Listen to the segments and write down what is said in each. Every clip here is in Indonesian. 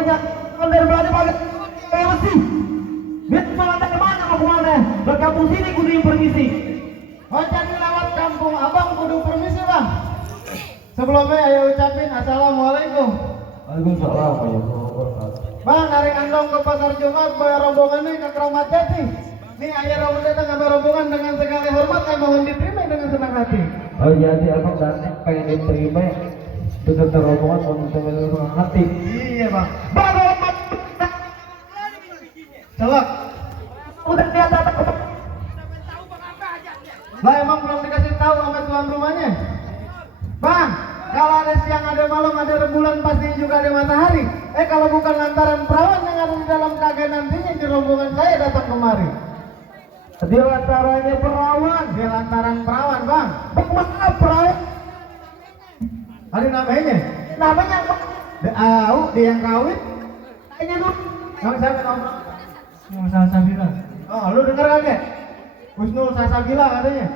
banyak dari belakang banget sih. Biar malah kemana mau kemana? Ke kampung sini kudu permisi. Oh jadi lewat kampung abang kudu permisi bang. Sebelumnya ayo ucapin assalamualaikum. Waalaikumsalam warahmatullahi wabarakatuh. Bang, narik andong ke pasar Jumat bayar rombongannya ke Keramat Jati. Nih ayah rombongan datang ngambil rombongan dengan segala hormat, saya mohon diterima dengan senang hati. Oh jadi abang datang pengen diterima beserta rombongan untuk senang hati. Iya bang. Bang, celak. Udah dia datang ke Lah emang belum dikasih tahu sama tuan rumahnya. Bang, kalau ada siang, ada malam, ada rembulan, pasti juga ada matahari. Kalau bukan lantaran perawan yang ada di dalam kagak nantinya di rombongan saya datang kemari. dia lantarannya perawan. Dia lantaran perawan bang. Bagaimana perawan? Ada namanya? Namanya apa? Dia yang kawin. Tanya dulu. Nama siapa nama? Nama Salsabila. Oh, lu denger kagak? Husnul Salsabila katanya.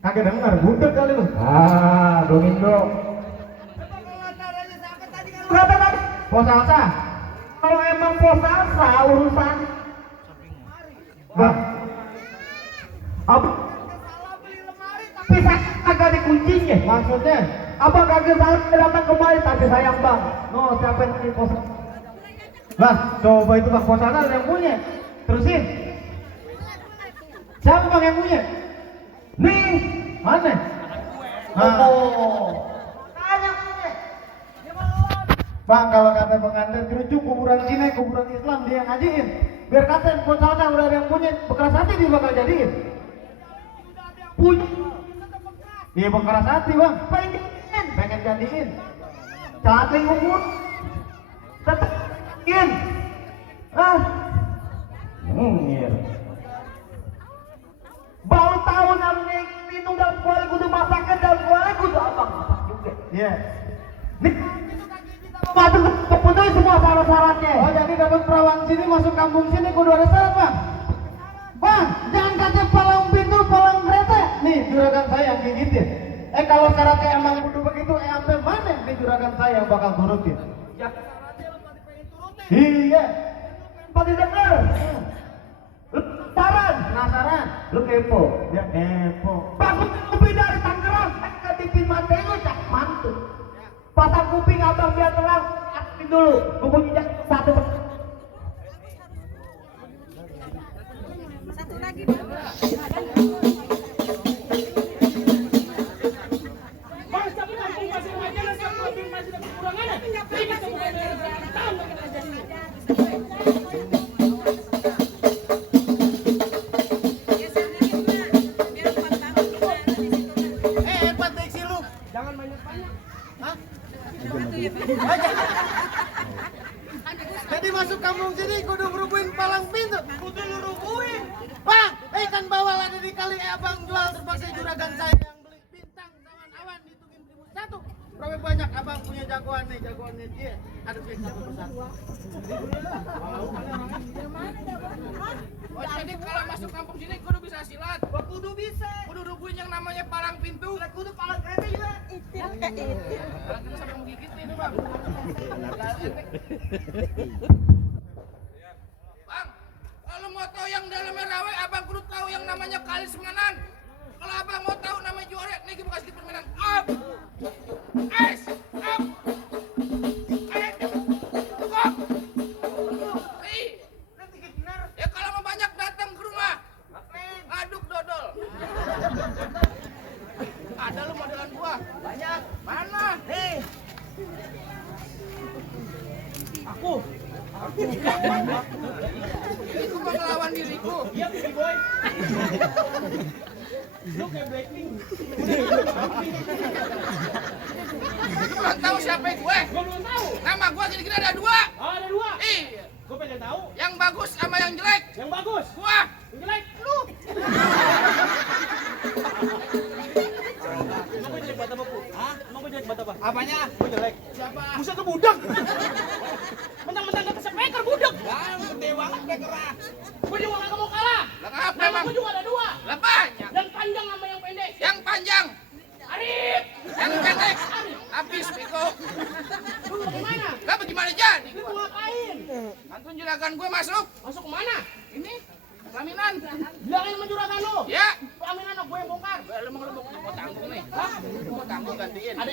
Kagak denger, budek kali lu. Belum Indo. Berapa tadi? Posalsa. Kalau emang posalsa urusan Bang, apa? Bisa kagak dikuncinya. maksudnya? Apa kagak salah datang kembali tapi sayang bang. No, siapa yang punya posalsa? Lah, coba itu bang posalsa ada yang punya. Terusin. Siapa bang yang punya? Nih, Mana? oh. Tanya punya. Bang, kalau kata pengantin kerucuk kuburan Cina, kuburan Islam dia yang ngajiin. Biar kata posalsa udah ada yang punya, bekeras hati dia bakal jadiin. Punya. Iya bekeras hati bang. Pengen jadiin. saat umur. Tetap ingin. Ngir. Baru tahu namanya itu dalam kuali kudu masakan dalam kuali kudu abang masak juga. Iya. Nih, padu kepenuhi semua syarat-syaratnya. Oh jadi dapat perawan sini masuk kampung sini kudu ada syarat bang. Bang, jangan kata palang pintu, palang kereta. Nih juragan saya yang gigitin. Kalau syaratnya emang kudu begitu, sampai mana nih juragan saya yang bakal turutin? Ya, Iya. pasti denger. Lu penasaran, lu kepo. Dia kepo. Bagus kopi dari Tangerang, ke TV Mateo cak mantu. Pasang kuping abang biar terang, aktifin dulu. Kumpulin jak satu. Satu lagi. Jadi masuk kampung sini kudu ngerubuhin palang pintu. Kudu lu rubuhin. Bang, kan bawal ada di kali abang jual terpaksa juragan saya yang beli bintang awan-awan di Tugim Tribun 1. Berapa banyak abang punya jagoan nih, jagoannya dia. Ada bintang satu. Oh jadi kalau masuk kampung sini kudu bisa silat. Kudu bisa. Kudu rubuhin yang namanya palang pintu. Kudu palang kereta juga. Palang pintu sampai menggigit nih bang. Bang, kalau mau tahu yang dalamnya rawe, abang kudu tahu yang namanya kali Semenangan. Kalau abang mau tahu namanya juara, nih bekas di permainan up, es, up, kok, ya kalau mau banyak datang ke rumah, aduk dodol. Ada lu modelan gua? Banyak. Mana? Nih. Aku. Itu mau ngelawan diriku. Iya, boy. Lu kayak Blackpink. Lu belum tahu siapa gue? Gua belum tahu. Nama gua gini-gini ada dua. Oh, ada dua? Iya. Gua pengen tahu. Yang bagus sama yang jelek. Yang bagus? Gua. Yang jelek? Lu. Emang gue jelek buat apa, Bu? Hah? Emang gue jelek buat apa? Apanya? Gue jelek. Siapa? Buset lu budak. Mentang-mentang gak kesepeker budak. Lah, gede banget pekerah. Gue juga gak mau kalah. Lah ngapa emang? Gue juga ada dua. Lah banyak. Yang panjang sama yang pendek. Yang panjang. Arif. Yang pendek. Habis, bego. Lu mau gimana? Lah bagaimana jadi? gantiin. Ada.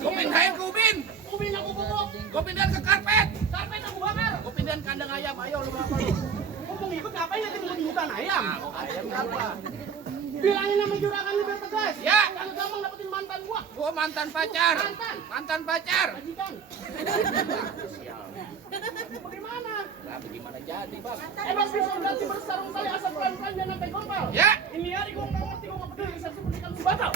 Gue pindahin ke ubin. Ubin aku bubuk. Gue pindahin ke karpet. Karpet aku bakar. Gue pindahin kandang ayam. Ayo lu berapa lu? Kamu mau ngikut ngapain nanti mau bukan ayam? Ayam apa? Bilangin nama juragan lu biar tegas. Ya. Kalau gampang dapetin mantan gua. Gue mantan pacar. Mantan. Mantan pacar. Majikan. Bagaimana? Nah, bagaimana jadi bang? Emang bisa berarti bersarung kali asal pelan-pelan jangan sampai gombal. Ya. Ini hari gua nggak ngerti, gua nggak peduli bisa seperti kan si batal.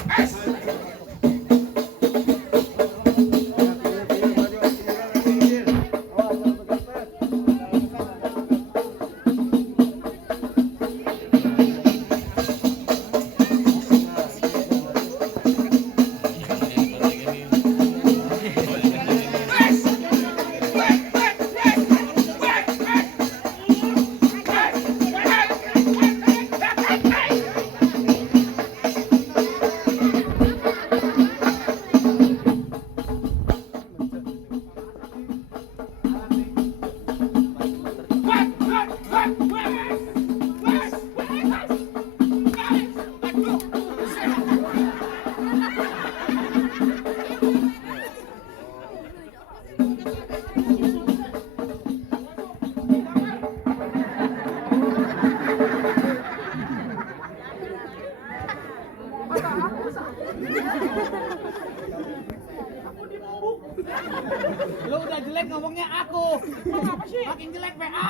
Lu udah jelek ngomongnya aku. Apa sih? Makin jelek PA.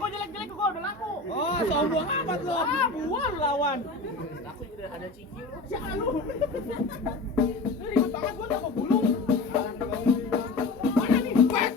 Gua jelek-jelek gua udah laku. Oh, sombong amat lu. Gua lawan. Aku juga ada ciki lu. Ya lu. Ini ribet banget gua sama bulu. Mana nih? Wes.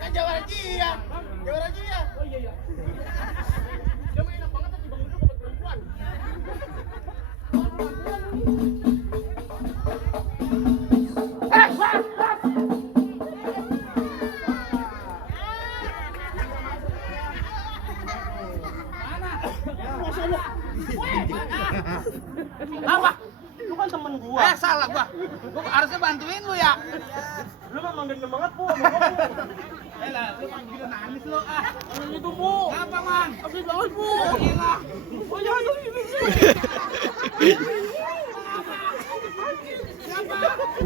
Kan jawara dia. Oh iya. Dia mah enak banget tadi Bang Duduk obat perempuan. Apa? Lu kan temen gua. Salah gua. Gua harusnya bantuin lu ya. Lu memang dendam banget, Bu. Sama gua, Bu. Elah, lu panggil nangis lu ah. Ini tuh, Bu. Apa, Man? Habis banget, Bu. Gila. Oh, jangan tuh ini.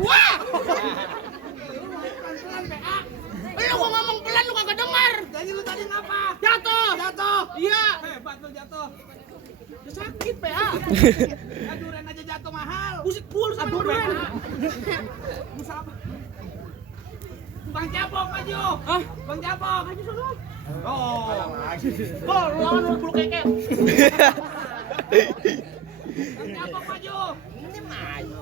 Wah! Lu gua ngomong pelan lu kagak dengar. Jadi lu tadi ngapa? Jatuh. Iya. Hebat lu jatuh. Sakit, PA. Ya duren aja jatuh mahal. Buset pul sama duren. Bang Cabok maju. Hah? Bang Cabok. Maju sono. Oh. Tuh, lu lawan lu bulu keket. Bang Cabok maju. Ini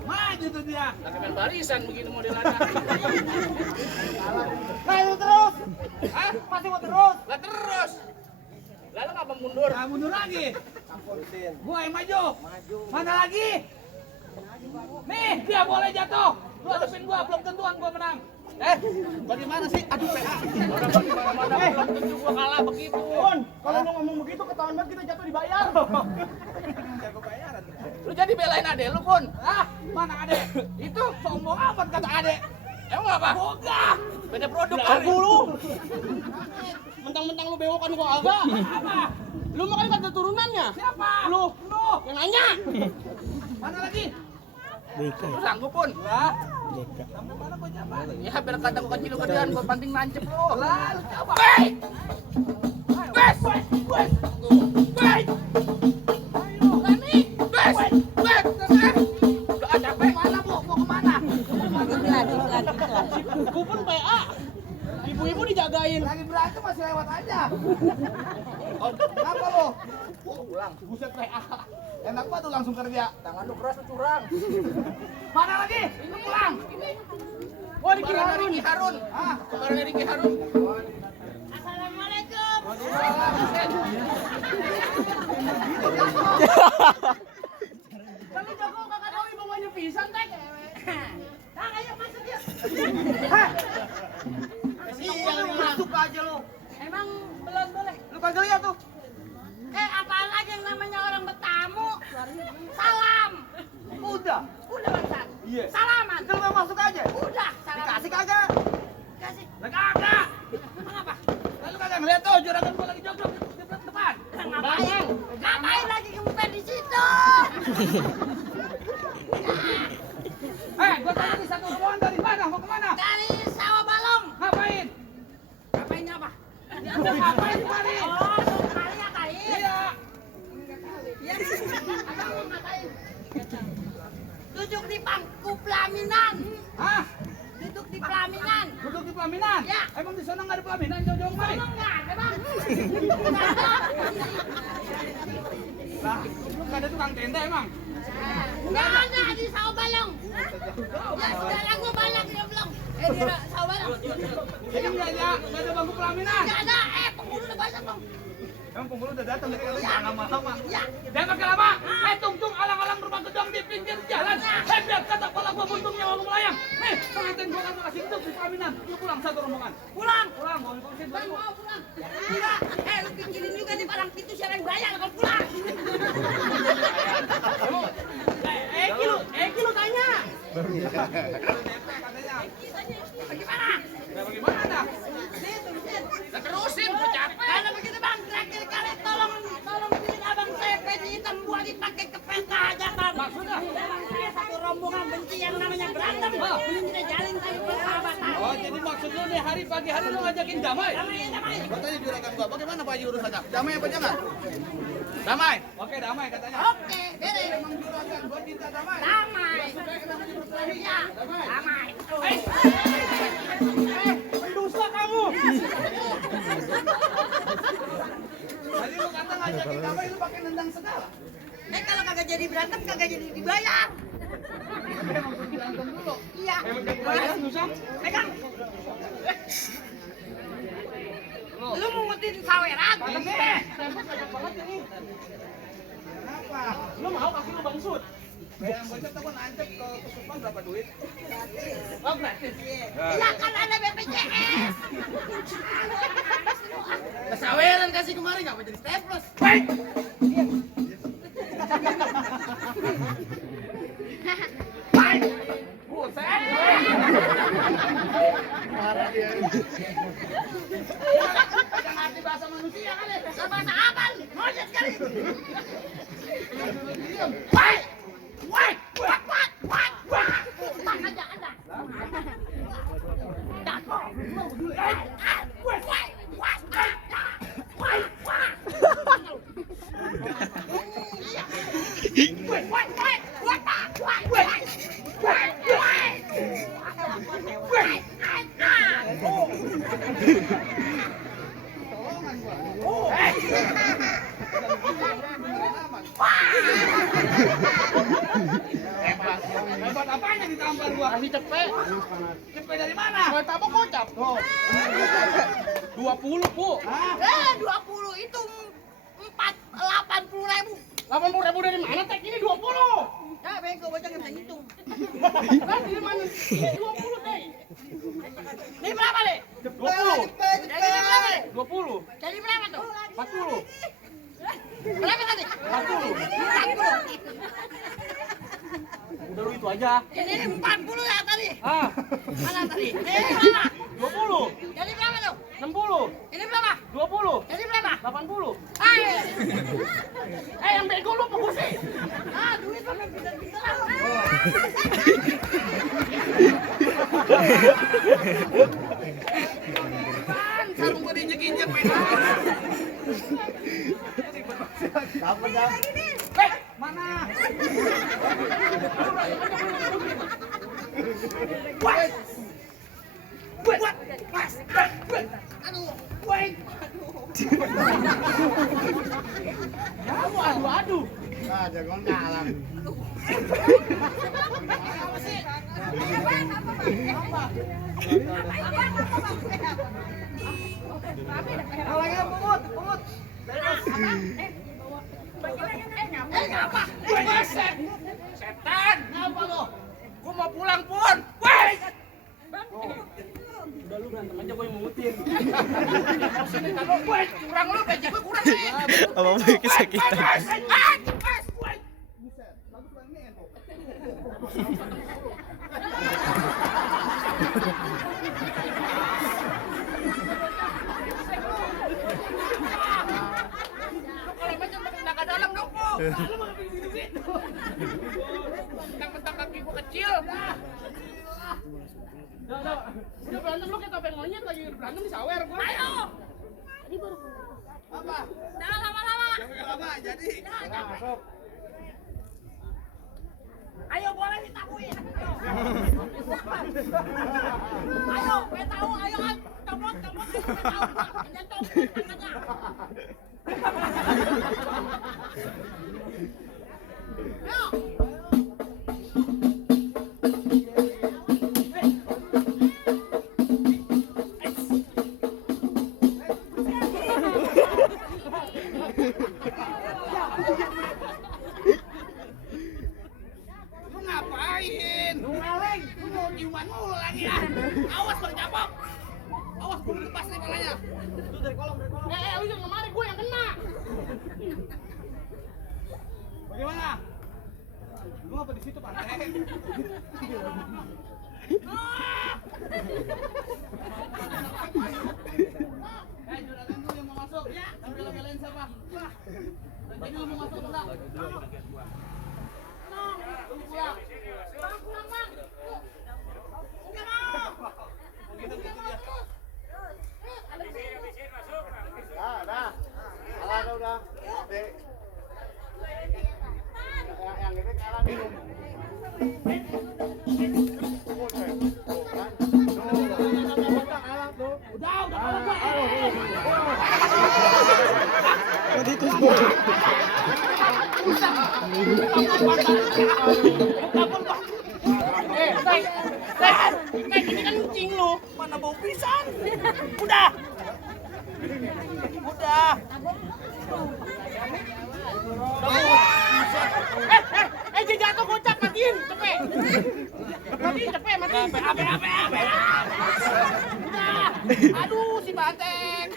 maju tuh dia. Lagi main barisan begini modelannya. Ayo terus. Hah? Masih mau terus. Lah terus. Lalu ngapa mundur? Nah, mundur lagi. Gua yang maju. Mana lagi? Nih, dia boleh jatuh. Lu hadapin gua, belum tentuan gua menang. Bagaimana sih? Aduh, PA. Mana belum tentu gua kalah begitu. Pun, kalau lu ngomong begitu ketahuan banget kita jatuh dibayar. Lu jadi belain adek lu, Pun. Ah, mana adek? Itu sombong amat kata adek. Emang apa? Boga. Beda produk kali. Lu. Mentang-mentang lu bewokan gua agak. Apa? Lu mah kan ada turunannya. Siapa? Lu. Yang nanya. Mana lagi? Lu sanggup, Pun? Lah. Sampai mana gua jabat? Ya, biar kata gua kecil gedean, gua panting nancep lu. Lah, lu coba. Wes! Udah capek mana, Bu? Mau kemana? Gua pun PA. Ibu-ibu dijagain. Lagi berantem masih lewat aja. Kenapa lo? Pulang. Buset PA. Enak banget tuh langsung kerja. Tangan lu keras tuh curang. Mana lagi? Lu pulang. Wah, Riki Harun. Ah, kemarin Riki Harun. Assalamualaikum. Tapi jago kakak tahu ibu bawanya pisan teh. Nah, ayo masuk yuk. Iya, masuk aja lo. Emang belum boleh. Lu kagak lihat tuh. Apaan lagi yang namanya orang bertamu? Salam. Udah. Udah Bangsat. Iya. Salaman. Lu mau masuk aja. Udah, salam. Dikasih kagak? Kasih. Lah kagak. Mengapa? Lalu kagak ngeliat tuh juragan gua lagi jogrok di depan. Ngapain? Ngapain lagi kamu di situ? Gua tanya nih satu rombongan dari mana? Mau kemana? Dari sawah balong. Ngapain? Ngapain apa? Ngapain di mana? Oh, kali ngapain? Iya. Ya, abang mau ngapain? Duduk di bangku pelaminan. Hah? Duduk di pelaminan. Duduk di pelaminan? Ya. Emang di sana nggak ada pelaminan jauh-jauh mai? Ngomong nggak ada bang? Lah, lu nggak ada tukang tenda emang? Nggak ada di sawah balong. Ya, saudara gua banyak di belum. Di sawah balong. Ini nggak ada bangku pelaminan? Nggak ada. Penghulu udah banyak bang. Emang penghulu udah datang tadi katanya jangan lama-lama. Ya. Jangan pakai lama. Tung alang-alang rumah gedong di pinggir jalan. Biar kata kepala gua buntung nyawa gua melayang. Nih, pengantin gua kan kasih hidup di pelaminan. Lu pulang satu rombongan. Pulang. Pulang, mau ngurusin Bang baru. mau pulang. Enggak. Lu pikirin juga di palang pintu siapa yang bayar kalau pulang. Eki lu tanya. Bagaimana? Nah, bagaimana dah? Nih tulisin. Terusin, gua capek. Kalau begitu bang, terakhir kali tolong bikin abang saya peci hitam buat dipakai ke pesta hajatan. Maksudnya? Abang saya satu rombongan benci yang namanya berantem. Mending kita jalin tali persahabatan. Oh, jadi maksud lu nih pagi hari lu ngajakin damai? Damai. Gua tanya juragan gua, bagaimana Pak Haji urusannya? Damai apa jangan? Damai. Oke, damai katanya. Oke, beres. Emang juragan gua cinta damai. Damai. Iya, damai. Pendusta kamu. Tadi lu kata ngajakin damai lu pakai nendang segala. Kalau kagak jadi berantem, kagak jadi dibayar. Emang kudu berantem dulu. Iya. Emang jadi bayar susah. Pegang. Lu mau ngutin saweran? Ini. Kenapa? Lu mau kasih lu bangsut? Yang bocor tuh kan nancep ke kesupan berapa duit? Oh, gratis. Iya kan ada BPJS. Kesaweran kasih kemarin nggak jadi staples. Buset. Jangan ngerti bahasa manusia kali. Bahasa apa? Monyet kali. Woi. Tak aja Anda. Hebat apanya ditampar gua? Kasih cepet. Cepet dari mana? Gua tabok kocap. Oh. 20, Bu. Hah? 20 itu 80.000. 80.000 dari mana? Tek ini 20. Ya bego bocah nggak bisa ngitung. Lah di mana? Ini 20, Teh. Ini berapa deh? 20. Jadi berapa deh? 20. Jadi berapa tuh? 40. Berapa tadi? 40. 40. Udah lu itu aja. Ini 40 ya tadi. Ah. Mana tadi? Ini berapa? 20. Jadi berapa tuh? 60. Ini berapa? 20. Jadi berapa? 80. Yang bego lu fokus sih. Duit sampai pintar-pintar. Sarung gua diinjek-injek Apa dah? Mana? Aduh. Wait. Kamu adu-adu. Ah, jagoan kalah. Apa sih? Kalau yang pungut. Ngapa? Setan. Ngapa lo? Gua mau pulang, Pun. Woi. Udah lu berantem aja gua yang mungutin. Sini kalau gue kurang lu gaji gue kurang nih. Apa-apa kesakitan. Kalau macam tenaga dalam dong, Bu. Lu mau gitu-gitu. Mentang-mentang kaki gua kecil. Udah berantem lu kayak topeng monyet lagi berantem di sawer gua. Ayo. Apa? Jangan lama-lama. Lama jadi. Masuk. Ayo boleh ditakuin. Ayo, pengen tahu, ayo kan. Coblok, pengen tahu. Menyentuh tangannya. Ayo. Lu ngapain? Lu ngaleng. Lu mau ciuman mulu lagi ya. Awas kalau capok. Awas gua lepas nih palanya. Itu dari kolong. Lu yang kemarin gua yang kena. Bagaimana? Lu ngapa di situ, Pak? Juragan dulu yang mau masuk. Ya, udah belain siapa? Jadi lu mau masuk enggak? Pulang. Pulang, Bang. Enggak mau. Enggak mau terus. Dah. Kalah udah. Yang ini kalah dulu. Udah kalah Itu semua. Ini kan kucing lu, mana bau pisan? Udah. Dia jatuh kocak, matiin, cepet. Mati. Ape. Udah. Aduh, si Batek.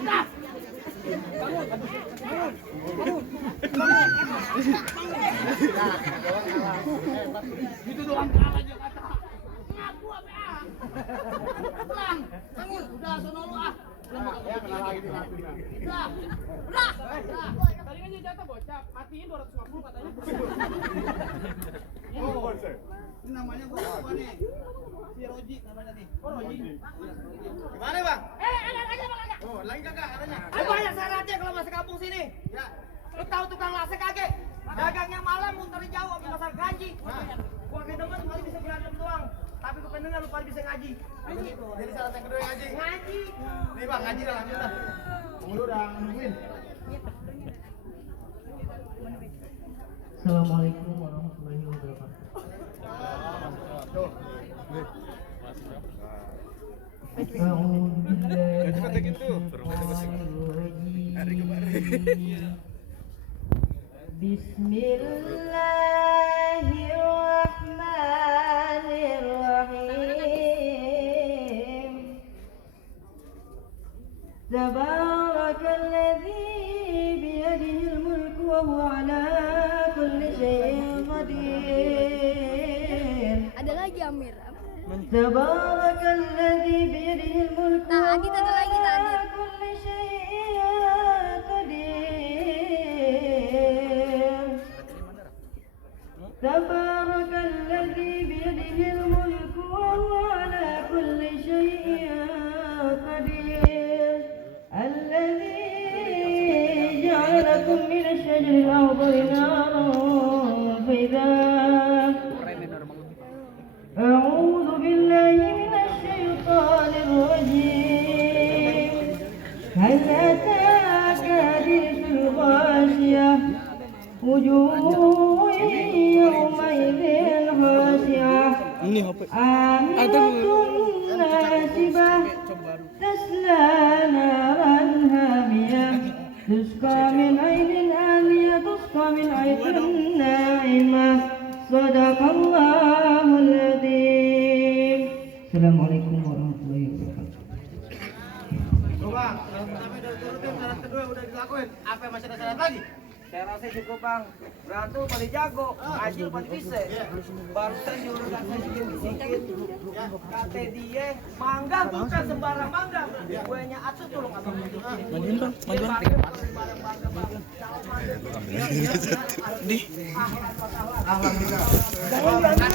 Udah. Bangun. Itu doang kalah aja kata. Ngaku apa? Pulang. Bangun. Udah sono lu ah. Ya kena lagi di Natuna. Udah. Tadi kan dia jatuh bocap. Matiin 250 katanya. Ini namanya gua apa nih? Si Roji namanya nih. Oh Roji. Gimana, Bang? Aja, Bang, aja. Oh, lagi kagak katanya. Banyak syaratnya kalau masuk kampung sini. Ya. Lu tahu tukang lasek kagak? Dagangnya malam muterin jauh sampai pasar Ganji. Gua kayak demen paling bisa berantem doang. Tapi gua pengen dengar lu paling bisa ngaji. Jadi syarat yang kedua yang ngaji. Ngaji. Nih, Bang, ngaji dah lanjut dah. Lu udah nungguin. Assalamualaikum warahmatullahi wabarakatuh. Tuh. Bismillahirrahmanirrahim. Tabarakalladzi biyadihil mulku wa huwa ala kulli syai'in qadir. Ada lagi Amir. Tabarakalladzi biyadihil mulku Nah, Adit ada lagi, Adit. ala kulli syai'in qadir. Tabarakalladzi biyadihil mulku wa huwa ala kulli syai'in qadir. Alladzi ja'alakum minasy syajaril akhdari naran fa idza أعوذ بالله من الشيطان الرجيم هل أتاك حديث الغاشية وجوه يومئذ خاشعة Ini HP. عاملة ناصبة تسلى نارا هامية تسقى من عين آنية تسقى من عين ناعمة صدق الله العظيم. السلام عليكم warahmatullahi wabarakatuh. Bang, syarat pertama udah diturutin, syarat kedua udah dilakuin. Apa yang masih ada syarat lagi? Saya rasa cukup bang. Berantem paling jago, Ajil paling bisa. Barusan diurusan saya sedikit. Kata dia, mangga bukan sembarang mangga. Kuenya atuh tulung abang. Majuin bang, majuin. Di. Alhamdulillah.